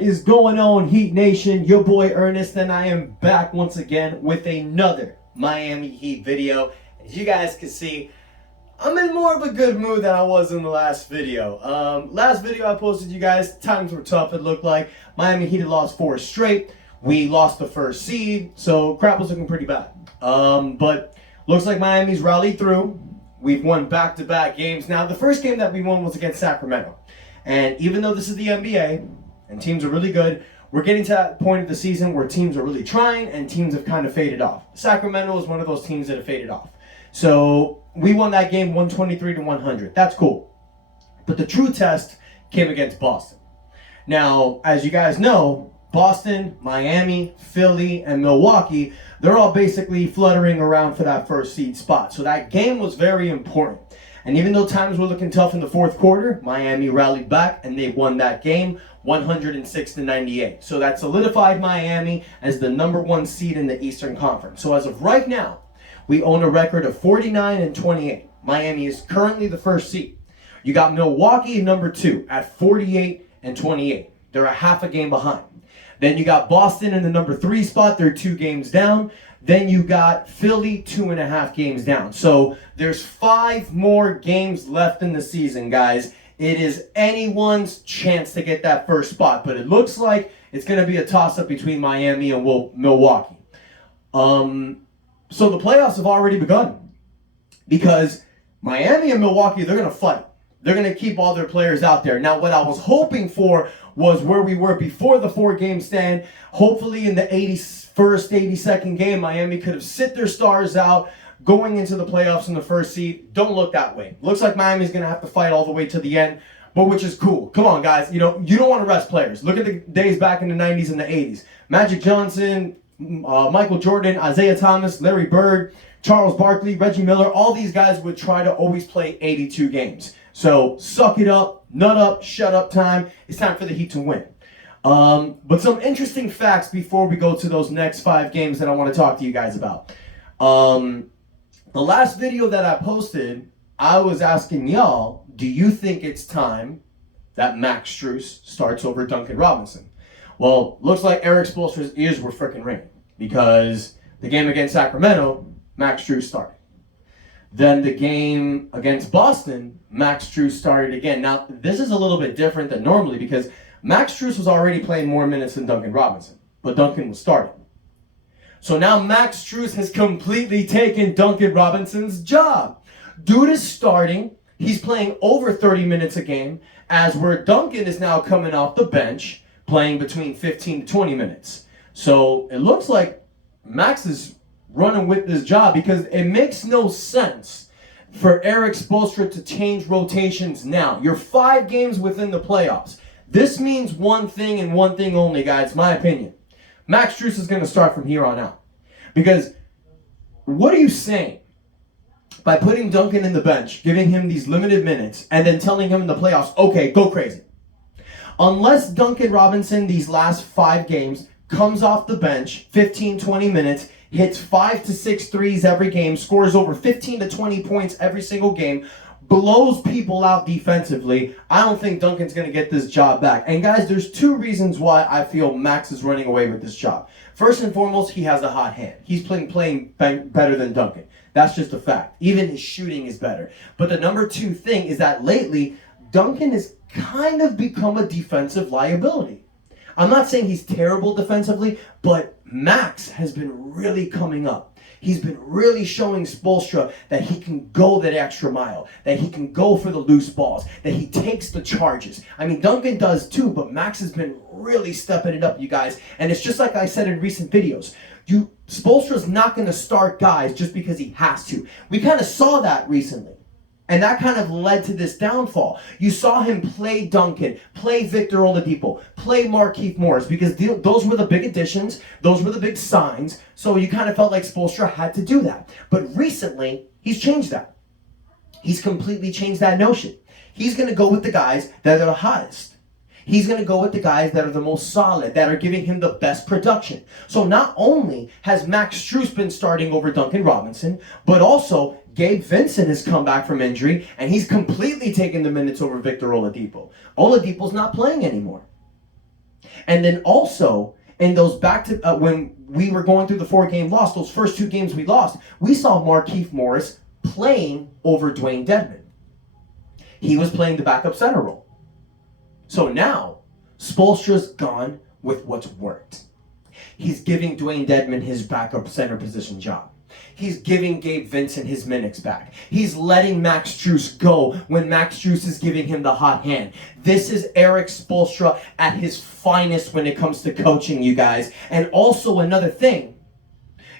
What is going on, Heat Nation? Your boy Ernest, and I am back once again with another Miami Heat video. As you guys can see, I'm in more of a good mood than I was in the last video. Last video I posted, you guys, times were tough, it looked like. Miami Heat had lost 4 straight. We lost the first seed, so crap was looking pretty bad. But looks like Miami's rallied through. We've won back-to-back games. Now, the first game that we won was against Sacramento. And even though this is the NBA, and teams are really good, we're getting to that point of the season where teams are really trying and teams have kind of faded off. Sacramento is one of those teams that have faded off. So we won that game 123-100. That's cool. But the true test came against Boston. Now, as you guys know, Boston, Miami, Philly, and Milwaukee, they're all basically fluttering around for that first seed spot. So that game was very important. And even though times were looking tough in the fourth quarter, Miami rallied back and they won that game 106-98. So that solidified Miami as the #1 seed in the Eastern Conference. So as of right now, we own a record of 49-28. Miami is currently the first seed. You got Milwaukee #2 at 48-28. They're a half a game behind. Then you got Boston in the #3 spot. They're 2 games down. Then you got Philly 2.5 games down. So there's 5 more games left in the season, guys. It is anyone's chance to get that first spot. But it looks like it's going to be a toss-up between Miami and Milwaukee. So the playoffs have already begun. Because Miami and Milwaukee, they're going to fight. They're going to keep all their players out there. Now, what I was hoping for was where we were before the 4-game stand. Hopefully in the 81st, 82nd game, Miami could have sit their stars out going into the playoffs in the first seed. Don't look that way. Looks like Miami's going to have to fight all the way to the end, but which is cool. Come on, guys. You don't want to rest players. Look at the days back in the 90s and the 80s. Magic Johnson, Michael Jordan, Isaiah Thomas, Larry Bird, Charles Barkley, Reggie Miller. All these guys would try to always play 82 games. So suck it up, nut up, shut up time. It's time for the Heat to win. But some interesting facts before we go to those next 5 games that I want to talk to you guys about. The last video that I posted, I was asking y'all, do you think it's time that Max Strus starts over Duncan Robinson? Well, looks like Erik Spoelstra's ears were freaking ringing because the game against Sacramento, Max Strus started. Then the game against Boston, Max Strus started again. Now, this is a little bit different than normally because Max Strus was already playing more minutes than Duncan Robinson, but Duncan was starting. So now Max Strus has completely taken Duncan Robinson's job. Dude is starting. He's playing over 30 minutes a game, as where Duncan is now coming off the bench, playing between 15 to 20 minutes. So it looks like Max is running with this job because it makes no sense for Erik Spoelstra to change rotations now. You're 5 games within the playoffs. This means one thing and one thing only, guys, my opinion. Max Strus is going to start from here on out. Because what are you saying by putting Duncan in the bench, giving him these limited minutes, and then telling him in the playoffs, okay, go crazy? Unless Duncan Robinson, these last 5 games, comes off the bench, 15, 20 minutes, hits 5 to 6 threes every game, scores over 15 to 20 points every single game, blows people out defensively, I don't think Duncan's going to get this job back. And guys, there's 2 reasons why I feel Max is running away with this job. First and foremost, he has a hot hand. He's playing better than Duncan. That's just a fact. Even his shooting is better. But the #2 thing is that lately, Duncan has kind of become a defensive liability. I'm not saying he's terrible defensively, but Max has been really coming up. He's been really showing Spoelstra that he can go that extra mile, that he can go for the loose balls, that he takes the charges. I mean, Duncan does too, but Max has been really stepping it up, you guys. And it's just like I said in recent videos. Spoelstra's not going to start guys just because he has to. We kind of saw that recently. And that kind of led to this downfall. You saw him play Duncan, play Victor Oladipo, play Markieff Morris, because those were the big additions, those were the big signs, so you kind of felt like Spoelstra had to do that. But recently, he's changed that. He's completely changed that notion. He's going to go with the guys that are the hottest. He's going to go with the guys that are the most solid, that are giving him the best production. So not only has Max Strus been starting over Duncan Robinson, but also Gabe Vincent has come back from injury, and he's completely taken the minutes over Victor Oladipo. Oladipo's not playing anymore. And then also, in those when we were going through the 4-game loss, those first 2 games we lost, we saw Markieff Morris playing over Dwayne Dedmon. He was playing the backup center role. So now, Spoelstra's gone with what's worked. He's giving Dwayne Dedmon his backup center position job. He's giving Gabe Vincent his minutes back. He's letting Max Strus go when Max Strus is giving him the hot hand. This is Erik Spoelstra at his finest when it comes to coaching, you guys. And also another thing,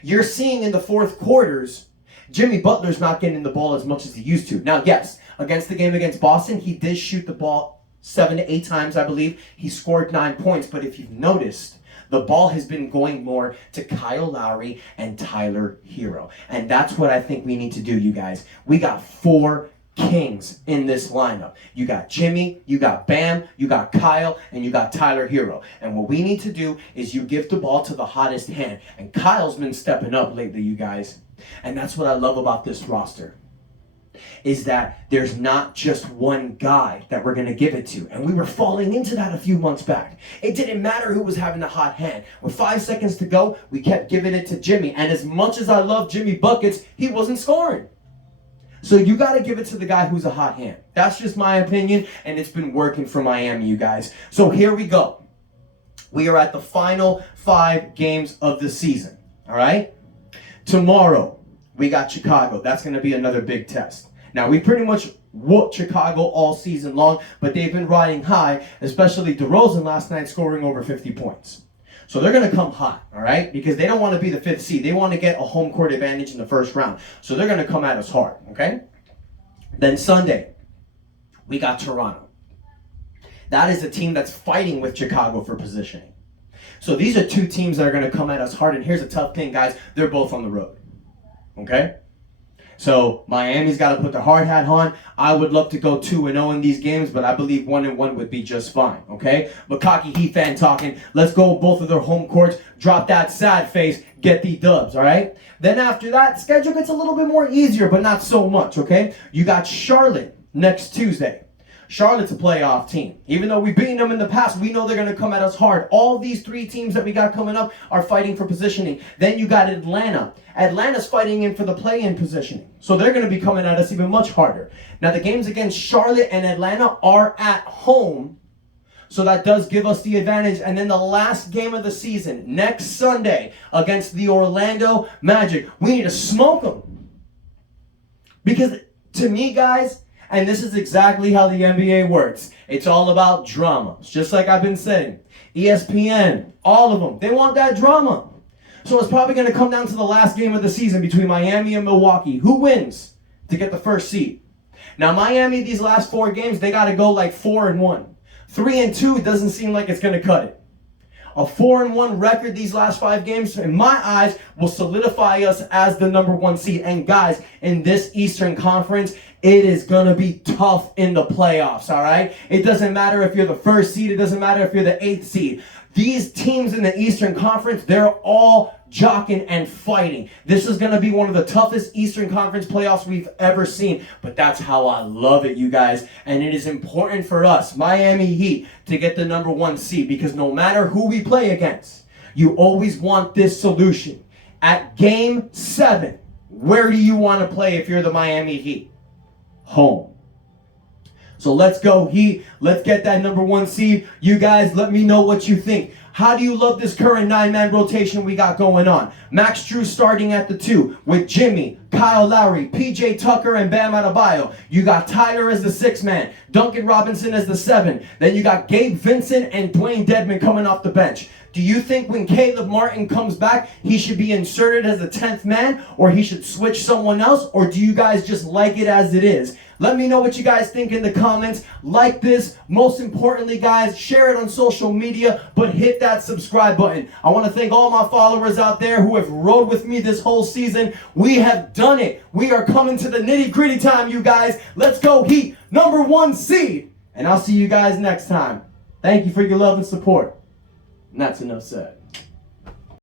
you're seeing in the fourth quarters, Jimmy Butler's not getting the ball as much as he used to. Now, yes, against the game against Boston, he did shoot the ball 7 to 8 times, I believe. He scored 9 points, but if you've noticed, the ball has been going more to Kyle Lowry and Tyler Herro. And that's what I think we need to do, you guys. We got 4 kings in this lineup. You got Jimmy, you got Bam, you got Kyle, and you got Tyler Herro. And what we need to do is you give the ball to the hottest hand. And Kyle's been stepping up lately, you guys. And that's what I love about this roster, is that there's not just one guy that we're going to give it to. And we were falling into that a few months back. It didn't matter who was having the hot hand. With 5 seconds to go, we kept giving it to Jimmy. And as much as I love Jimmy buckets, he wasn't scoring. So you got to give it to the guy who's a hot hand. That's just my opinion, and it's been working for Miami, you guys. So here we go. We are at the final 5 games of the season, all right? Tomorrow, we got Chicago. That's going to be another big test. Now, we pretty much whooped Chicago all season long, but they've been riding high, especially DeRozan last night scoring over 50 points. So they're going to come hot, all right? Because they don't want to be the 5th seed. They want to get a home court advantage in the first round. So they're going to come at us hard, okay? Then Sunday, we got Toronto. That is a team that's fighting with Chicago for positioning. So these are 2 teams that are going to come at us hard. And here's a tough thing, guys. They're both on the road, okay? So Miami's got to put the hard hat on. I would love to go 2-0 in these games, but I believe 1-1 would be just fine, okay? Bukkake Heat fan talking. Let's go both of their home courts. Drop that sad face. Get the dubs, all right? Then after that, the schedule gets a little bit more easier, but not so much, okay? You got Charlotte next Tuesday. Charlotte's a playoff team. Even though we've beaten them in the past, we know they're going to come at us hard. All these 3 teams that we got coming up are fighting for positioning. Then you got Atlanta. Atlanta's fighting in for the play-in positioning. So they're going to be coming at us even much harder. Now, the games against Charlotte and Atlanta are at home. So that does give us the advantage. And then the last game of the season, next Sunday, against the Orlando Magic. We need to smoke them. Because to me, guys, and this is exactly how the NBA works. It's all about drama. It's just like I've been saying. ESPN, all of them, they want that drama. So it's probably going to come down to the last game of the season between Miami and Milwaukee. Who wins to get the first seed? Now, Miami, these last 4 games, they got to go like 4-1. 3-2 doesn't seem like it's going to cut it. A 4-1 record these last 5 games, in my eyes, will solidify us as the number 1 seed. And guys, in this Eastern Conference, it is going to be tough in the playoffs, all right? It doesn't matter if you're the 1st seed. It doesn't matter if you're the 8th seed. These teams in the Eastern Conference, they're all jockeying and fighting. This is going to be one of the toughest Eastern Conference playoffs we've ever seen. But that's how I love it, you guys. And it is important for us, Miami Heat, to get the number 1 seed. Because no matter who we play against, you always want this solution. At Game 7, where do you want to play if you're the Miami Heat? Home. So let's go Heat. Let's get that number 1 seed. You guys, let me know what you think. How do you love this current 9-man rotation we got going on? Max Strus starting at the 2 with Jimmy, Kyle Lowry, PJ Tucker, and Bam Adebayo. You got Tyler as the 6th man, Duncan Robinson as the 7. Then you got Gabe Vincent and Dwayne Dedmon coming off the bench. Do you think when Caleb Martin comes back, he should be inserted as the 10th man, or he should switch someone else, or do you guys just like it as it is? Let me know what you guys think in the comments. Like this. Most importantly, guys, share it on social media, but hit that subscribe button. I want to thank all my followers out there who have rode with me this whole season. We have done it. We are coming to the nitty-gritty time, you guys. Let's go Heat, number 1 seed. And I'll see you guys next time. Thank you for your love and support. And that's enough said.